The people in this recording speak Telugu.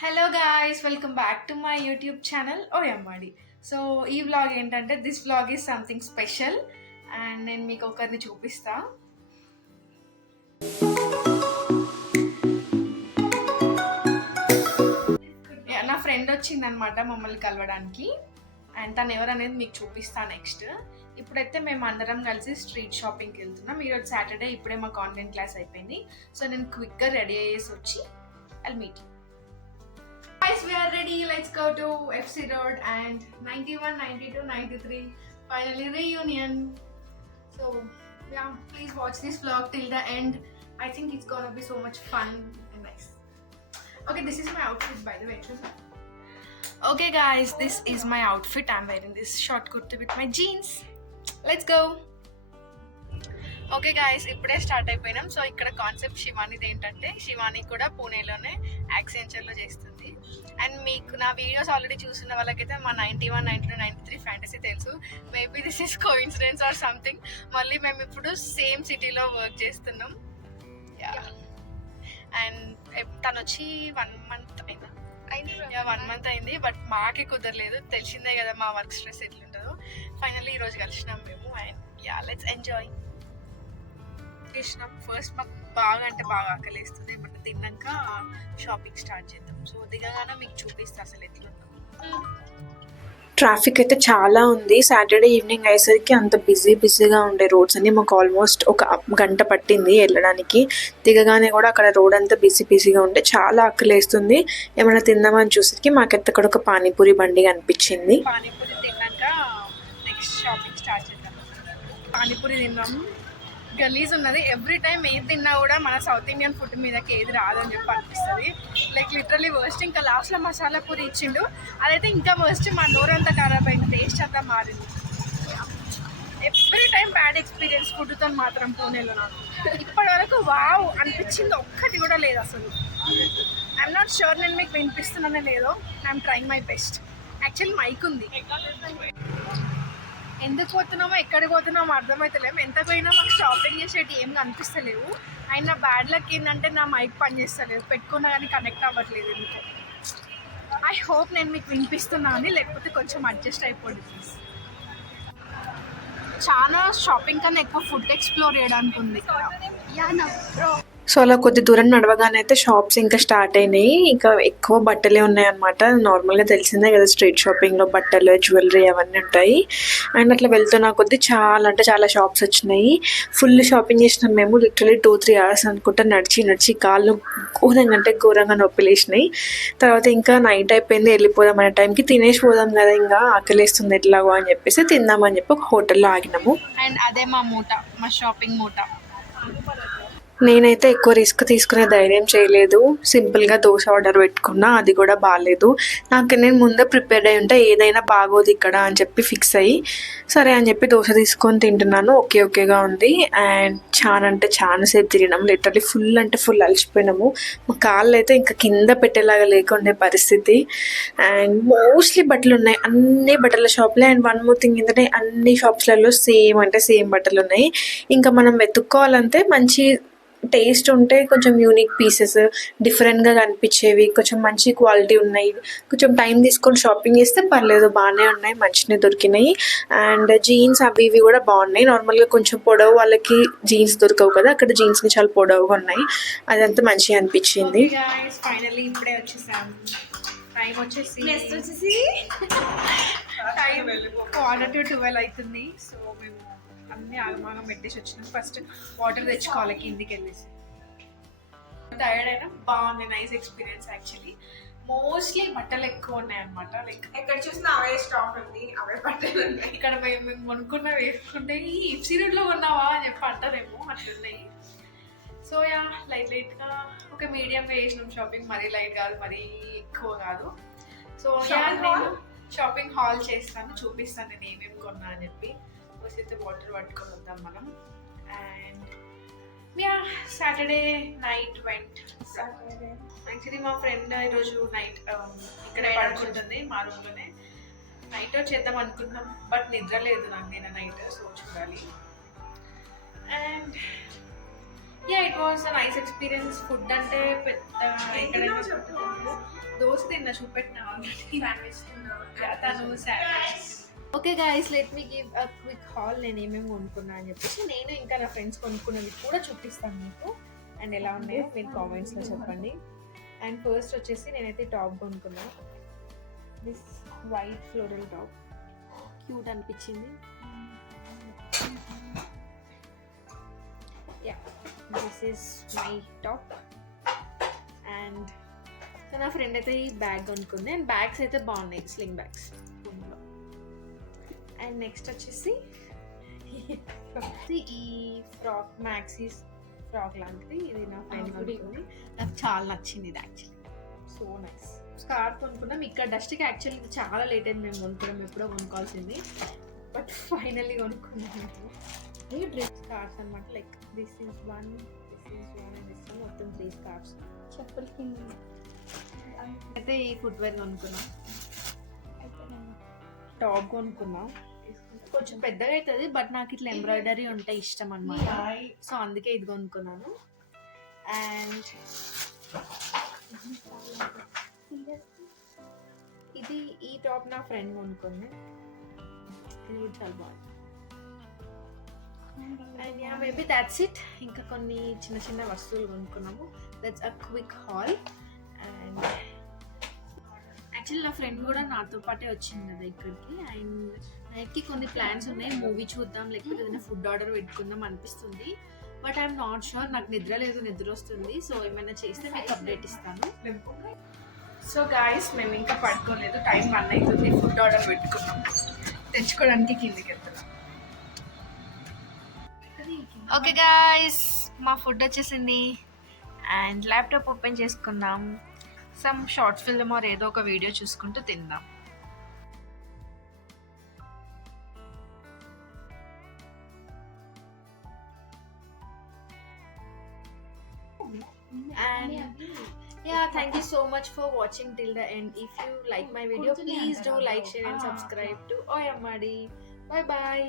Hello guys, welcome back to my YouTube channel ఓయమ్మడి. సో ఈ వ్లాగ్ ఏంటంటే this vlog is something special and నేను మీకు ఒకరిని చూపిస్తా. నా ఫ్రెండ్ వచ్చిందనమాట మమ్మల్ని కలవడానికి అండ్ తను ఎవరనేది మీకు చూపిస్తా నెక్స్ట్. ఇప్పుడైతే మేము అందరం కలిసి స్ట్రీట్ షాపింగ్కి వెళ్తున్నాం. ఈరోజు సాటర్డే, ఇప్పుడే మాకు ఆన్లైన్ క్లాస్ అయిపోయింది. సో నేను క్విక్గా రెడీ అయ్యేసి వచ్చి I'll meet. Guys, we are ready. Let's go to FC Road and 91, 92, 93. Finally reunion. So yeah, please watch this vlog till the end. I think it's gonna be so much fun and nice. Okay, this is my outfit by the way. Okay guys, this is my outfit. I'm wearing this short kurta with my jeans. Let's go. Okay guys, ఇప్పుడే స్టార్ట్ అయిపోయినాం. సో ఇక్కడ కాన్సెప్ట్ శివానిది ఏంటంటే, శివాని కూడా పూణేలోనే యాక్సెంచర్లో చేస్తుంది. అండ్ మీకు నా వీడియోస్ ఆల్రెడీ చూసిన వాళ్ళకైతే మా 91, 92, 93 ఫ్యాంటసీ తెలుసు. Maybe this is coincidence or something. మళ్ళీ మేము ఇప్పుడు సేమ్ సిటీలో వర్క్ చేస్తున్నాం. అండ్ తను వచ్చి 1 month అయిందా? 1 month అయింది. బట్ మాకే కుదరలేదు, తెలిసిందే కదా మా వర్క్ స్ట్రెస్ ఎట్లుంటుందో. ఫైనల్లీ ఈరోజు కలిసినాం మేము. And let's enjoy. ఫస్ట్ మాకు బాగా అంటే బాగా ఆకలిస్తుంది. ఏమన్నా తిన్నాక షాపింగ్ స్టార్ట్ చేద్దాం. సో దిగగానే మీకు చూపిస్తా అసలు ఎట్లుందో. ట్రాఫిక్ అయితే చాలా ఉంది. సాటర్డే ఈవినింగ్ అయ్యేసరికి అంత బిజీగా ఉండే రోడ్స్ అన్ని మాకు ఆల్మోస్ట్ 1 గంట పట్టింది వెళ్ళడానికి. దిగగానే కూడా అక్కడ రోడ్ అంతా బిజీగా ఉంటే చాలా ఆకలేస్తుంది. ఏమైనా తిందామని చూసరికి మాకైతే అక్కడ ఒక పానీపూరి బండి కనిపించింది. పానీపూరి తిన్నాక నెక్స్ట్ షాపింగ్ స్టార్ట్ చేద్దాం. పానీపూరి తిన్నాము. గలీజ్ ఉన్నది. ఎవ్రీ టైం ఏది తిన్నా కూడా మన సౌత్ ఇండియన్ ఫుడ్ మీదకి ఏది రాదని చెప్పి అనిపిస్తుంది. Like literally worst. ఇంకా లాస్ట్లో మసాలా పూరి ఇచ్చిండు, అదైతే ఇంకా వర్స్ట్. మా నోరంతా ఖరాబ్ అయింది, టేస్ట్ అంతా మారింది. ఎవ్రీ టైం బ్యాడ్ ఎక్స్పీరియన్స్ ఫుడ్తో మాత్రం పూణేలో. నాకు ఇప్పటి వరకు వావ్ అనిపించింది ఒక్కటి కూడా లేదు అసలు. ఐఎమ్ నాట్ షూర్ నేను మీకు వినిపిస్తున్నానే లేదో. I'm trying my best. Actually mic ఉంది. ఎందుకు పోతున్నామో ఎక్కడికి పోతున్నామో అర్థమవుతలేము. ఎంత పోయినా మాకు షాపింగ్ చేసేటి ఏం కనిపిస్తలేవు. అయినా బ్యాడ్ లక్ ఏంటంటే నా మైక్ పనిచేస్తలేదు, పెట్టుకున్నా కానీ కనెక్ట్ అవ్వట్లేదు ఎందుకు. ఐ హోప్ నేను మీకు వినిపిస్తున్నా అని, లేకపోతే కొంచెం అడ్జస్ట్ అయిపోండి ప్లీజ్. చాలా షాపింగ్ కన్నా ఎక్కువ ఫుడ్ ఎక్స్ప్లోర్ చేయడానికి ఉంది ఇక్కడ. సో అలా కొద్ది దూరం నడవగానే అయితే షాప్స్ ఇంకా స్టార్ట్ అయినాయి. ఇంకా ఎక్కువ బట్టలే ఉన్నాయన్నమాట. నార్మల్గా తెలిసిందే కదా, స్ట్రీట్ షాపింగ్లో బట్టలు, జ్యువెలరీ అవన్నీ ఉంటాయి. అండ్ అట్లా వెళ్తున్నా కొద్ది చాలా అంటే చాలా షాప్స్ వచ్చినాయి. ఫుల్ షాపింగ్ చేసినాం మేము. లిటరలీ 2-3 hours అనుకుంటా నడిచి కాళ్ళు ఘోరంగా నొప్పిలేసినాయి. తర్వాత ఇంకా నైట్ అయిపోయింది, వెళ్ళిపోదాం అనే టైంకి తినేసి పోదాం కదా, ఇంకా ఆకలిస్తుంది ఎట్లాగో అని చెప్పేసి తిందామని చెప్పి ఒక హోటల్లో ఆగినాము. అండ్ అదే మా మూట, మా షాపింగ్ మూట. నేనైతే ఎక్కువ రిస్క్ తీసుకునే ధైర్యం చేయలేదు. సింపుల్గా దోశ ఆర్డర్ పెట్టుకున్నా, అది కూడా బాగాలేదు. నేను ముందే ప్రిపేర్డ్ అయి ఉంటే ఏదైనా బాగోదు ఇక్కడ అని చెప్పి ఫిక్స్ అయ్యి సరే అని చెప్పి దోశ తీసుకొని తింటున్నాను. ఓకేగా ఉంది. అండ్ చాలా సేపు తిరిగినాము. Literally full అలసిపోయినాము. మా కాళ్ళు అయితే ఇంకా కింద పెట్టేలాగా లేకుండే పరిస్థితి. అండ్ మోస్ట్లీ బట్టలు ఉన్నాయి, అన్ని బట్టల షాప్లే. అండ్ వన్ మోర్ థింగ్ ఏంటంటే, అన్ని షాప్స్లలో సేమ్ బట్టలు ఉన్నాయి. ఇంకా మనం వెతుక్కోవాలంటే మంచి టేస్ట్ ఉంటే, కొంచెం యూనిక్ పీసెస్, డిఫరెంట్గా కనిపించేవి, కొంచెం మంచి క్వాలిటీ ఉన్నాయి, కొంచెం టైం తీసుకొని షాపింగ్ చేస్తే పర్లేదు, బాగానే ఉన్నాయి, మంచిగా దొరికినాయి. అండ్ జీన్స్ అవి ఇవి కూడా బాగున్నాయి. నార్మల్గా కొంచెం పొడవు వాళ్ళకి జీన్స్ దొరకవు కదా, అక్కడ జీన్స్ని చాలా పొడవుగా ఉన్నాయి. అదంతా మంచిగా అనిపించింది. ఫైనల్లీ ఇప్పుడే వచ్చేసాము. టైం వచ్చేసి 11:45 అవుతుంది. సో మేము అన్నీ ఆగమాగం పెట్టేసి వచ్చినాం. ఫస్ట్ వాటర్ తెచ్చుకోవాలి కిందికి వెళ్ళేసి. టైర్డ్ అయినా బాగుంది, నైస్ ఎక్స్పీరియన్స్. యాక్చువల్లీ మోస్ట్లీ బట్టలు ఎక్కువ ఉన్నాయి అనమాట. లైక్ ఎక్కడ చూసినా అవే స్టాక్ ఉంది, అవే బట్టలు ఉన్నాయి. ఇక్కడ మేము కొనుక్కున్న వేసుకుంటే ఈ ఎఫ్సీ రోడ్లో కొన్నావా అని చెప్పి అంటారేమో, అట్లున్నాయి. సో లైట్గా ఒక మీడియంగా చేసినాం షాపింగ్. మరీ లైట్ కాదు, మరీ ఎక్కువ కాదు. సో నేను షాపింగ్ హాల్ చేస్తాను, చూపిస్తాను నేను ఏమేమి కొన్నా అని చెప్పి. అయితే వాటర్ పట్టుకొని వద్దాం మనం. And Saturday night vent. Actually మా ఫ్రెండ్ ఈరోజు నైట్ ఇక్కడే పడుకుంటుంది మా రూమ్లోనే. నైట్ చేద్దాం అనుకున్నాం, బట్ నిద్ర లేదు నాకు నేను నైట్. సో చూడాలి. And yeah it was a nice experience. Food అంటే పెద్ద ఎక్కడైనా చెప్పలేదు. దోశ తిన్నా చూపెట్టినా ఆల్రెడీ. తను sandwich. Okay guys, let me give a quick hall. నేను ఏమేమి కొనుక్కున్నా అని చెప్పేసి నేను ఇంకా నా ఫ్రెండ్స్ కొనుక్కున్నవి కూడా చూపిస్తాను మీకు. అండ్ ఎలా ఉన్నాయో మీరు కామెంట్స్లో చెప్పండి. అండ్ ఫస్ట్ వచ్చేసి నేనైతే టాప్ కొనుక్కున్నా. This white floral top cute అనిపించింది. Yeah this is my top. And నా ఫ్రెండ్ అయితే ఈ బ్యాగ్ కొనుక్కుంది. అండ్ బ్యాగ్స్ అయితే బాగున్నాయి, స్లింగ్ బ్యాగ్స్. అండ్ నెక్స్ట్ వచ్చేసి ఈ ఫ్రాక్, మ్యాక్సీస్ ఫ్రాక్ లాంటిది. ఇది నా ఫ్రెండ్ కొనుక్కుంది. నాకు చాలా నచ్చింది ఇది యాక్చువల్లీ. So nice. స్కార్ఫ్ కొనుక్కున్నాం. ఇక్కడ డస్ట్కి యాక్చువల్లీ ఇది చాలా లేట్ అయింది మేము కొనుక్కున్నాం, ఎప్పుడో కొనుక్కోవాల్సింది. బట్ ఫైనల్లీ కొనుక్కున్నాము. డ్రెస్ స్కార్ఫ్స్ అనమాట. Like this is one, this is one and this one, మొత్తం 3 స్కార్ఫ్స్. చెప్పులు కింద అయితే ఈ ఫుట్వేర్ కొనుక్కున్నాం. టాప్ కొనుక్కున్నాం. కొంచెం పెద్దగా అవుతుంది బట్ నాకు ఇట్లా ఎంబ్రాయిడరీ ఉంటే ఇష్టం అనమాట. సో అందుకే ఇది కొనుక్కున్నాను. అండ్ ఇది ఈ టాప్ నా ఫ్రెండ్ కొనుక్కుంది. ఇది కూడా చాలా బాగుంది. And yeah maybe that's it. ఇంకా కొన్ని చిన్న చిన్న వస్తువులు కొనుక్కున్నాము. That's a quick haul. And actually నా ఫ్రెండ్ కూడా నాతో పాటే వచ్చింది కదా ఇక్కడికి. అండ్ నైట్కి కొన్ని ప్లాన్స్ ఉన్నాయి. మూవీ చూద్దాం, లేకపోతే ఏదైనా ఫుడ్ ఆర్డర్ పెట్టుకుందాం అనిపిస్తుంది. But I'm not sure. నాకు నిద్ర లేదు, నిద్ర వస్తుంది. సో ఏమైనా చేస్తే మీకు అప్డేట్ ఇస్తాను. సో గాయస్, మేము ఇంకా పడుకోలేదు. టైం 1 అవుతుంది. ఫుడ్ ఆర్డర్ పెట్టుకున్నాం. తెచ్చుకోవడానికి కిందికి వెళ్తున్నాం. ఓకే గాయస్, మా ఫుడ్ వచ్చేసింది. అండ్ ల్యాప్టాప్ ఓపెన్ చేసుకున్నాం. సమ్ షార్ట్ ఫిల్మ్ ఆర్ ఏదో ఒక వీడియో చూసుకుంటూ తిందాం. And yeah, thank you so much for watching till the end. If you like my video, please do like, share and subscribe to Oyamadi. Bye bye.